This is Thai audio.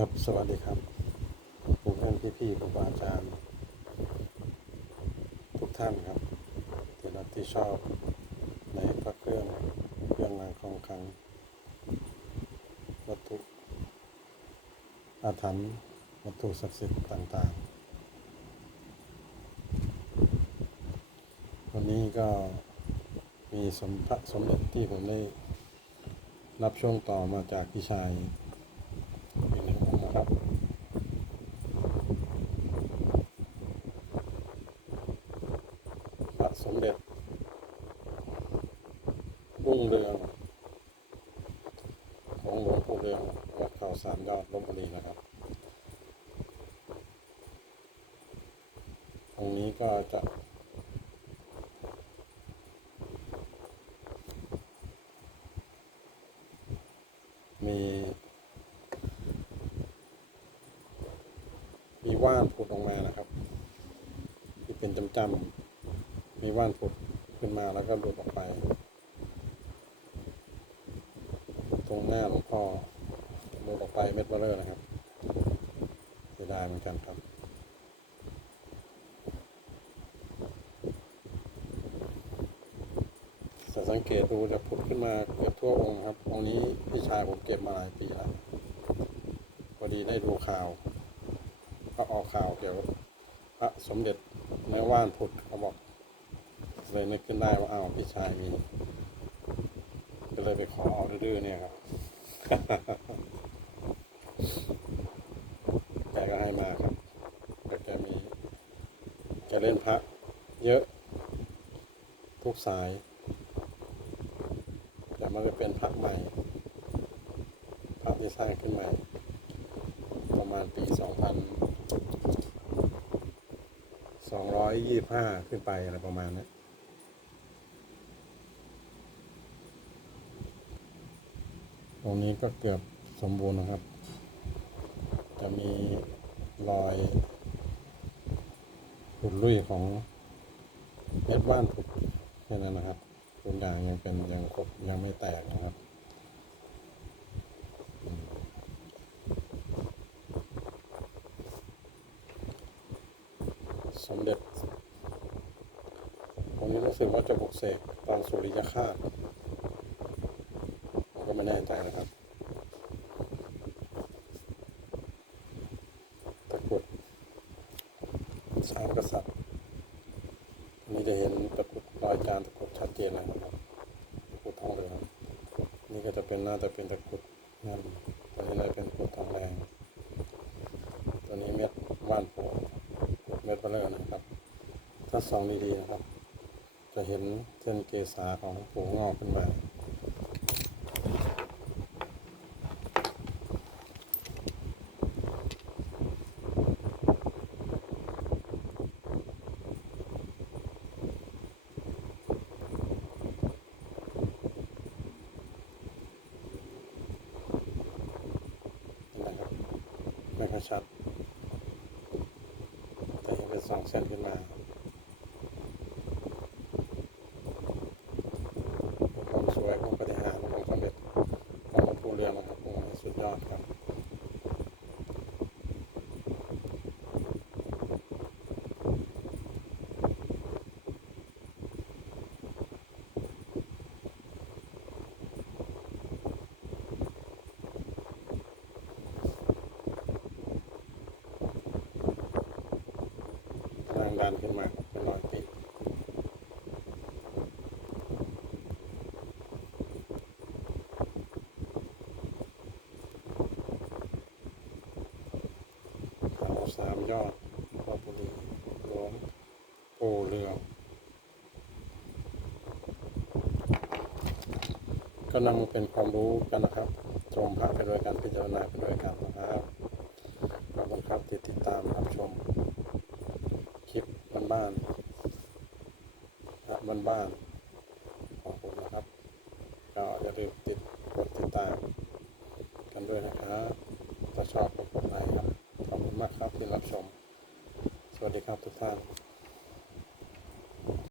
ครับสวัสดีครับผมเพื่อนพี่พี่ๆครูบาอาจารย์ ทุกท่านครับที่รักที่ชอบในพระเครื่องเครื่องรางของขลังวัตถุอาถรรพ์วัตถุศักดิ์สิทธิ์ต่างๆ วันนี้ก็มีสมพระสมเด็จที่ผมได้รับช่วงต่อมาจากพี่ชาย พระสมเด็จรุ่งเรืองของหลวงปู่เรืองวัดเขาสามยอดลบบุรีนะครับตรงนี้ก็จะ มี มี ว่านผุดออกมานะครับ ที่เป็นจำจำๆมีว่านผุดขึ้นมาแล้วก็หลุดออกไป ตรงหน้าหลวงพ่อหลุดออกไปเม็ดเบลเลอร์นะครับเสียดายเหมือนกันครับแต่สังเกตดูจะผุดขึ้นมาเกือบทั่วองค์ครับ องค์นี้พี่ชายผมเก็บมาหลายปีแล้วพอดีได้ดูข่าว ก็ออกข่าวเกี่ยวกับพระสมเด็จเนื้อว่านผุดเขาบอกเลยนึกขึ้นได้ว่าอ้าวพี่ชายมีก็เลยไปขอเอาดื้อๆเนี่ยครับ แกก็ให้มาครับ แต่แกมีแกเล่นพระเยอะ ทุกสาย แต่มันจะเป็นพระใหม่ พระที่สร้างขึ้นใหม่ ประมาณปีสองพันสองร้อยยี่ห้าขึ้นไปอะไรประมาณนี้ตรงนี้ก็เกือบสมบูรณ์นะครับ จะมีรอยขุดลุยของเม็ดว่านผุดแค่นั้นนะครับทุกอย่างยังเป็นยังครบยังไม่แตกนะครับ สมเด็จผมนี้รู้สึกว่าจะบุกเสกตอนสุริยคาชผมก็ไม่แน่ใจนะครับตะกุดสามกษัตริย์อันนี้จะเห็นตะกุดรอยจานตะกุดชัดเจนนะครับตะกุดทองเหลืองนี่ก็จะเป็นน่าจะเป็นตะกุดเงินตัวนี้น่าจะเป็นตะกุดทองแดงตัวนี้เม็ดว่านโพเม็ดเบลเลอร์นะครับ ถ้าส่องดีๆนะครับ จะเห็นเส้นเกษาของปูงอกขึ้นมานะครับไม่ค่อยชัดแต่เห็นเป็นสองเส้นขึ้นมา ความสวยของปฏิหารของสมเด็จของหลวงปู่เรืองนะครับโอ้โหสุดยอดครับกำลังดันขึ้นมาเป็นรอยปีกเขาสาม ยอดพระบุรีหลวงปู่เรืองก็นำมาเป็นความรู้กันนะครับชมพระไปด้วยกันพิจารณาไปด้วยกันนะครับขอบคุณครับที่ติดตามรับชม คลิปบ้านๆครับบ้านๆของผมนะครับ ก็อย่าลืมติดกดติดตามกันด้วยนะครับ ถ้าชอบก็กดไลค์ครับ ข อบคุ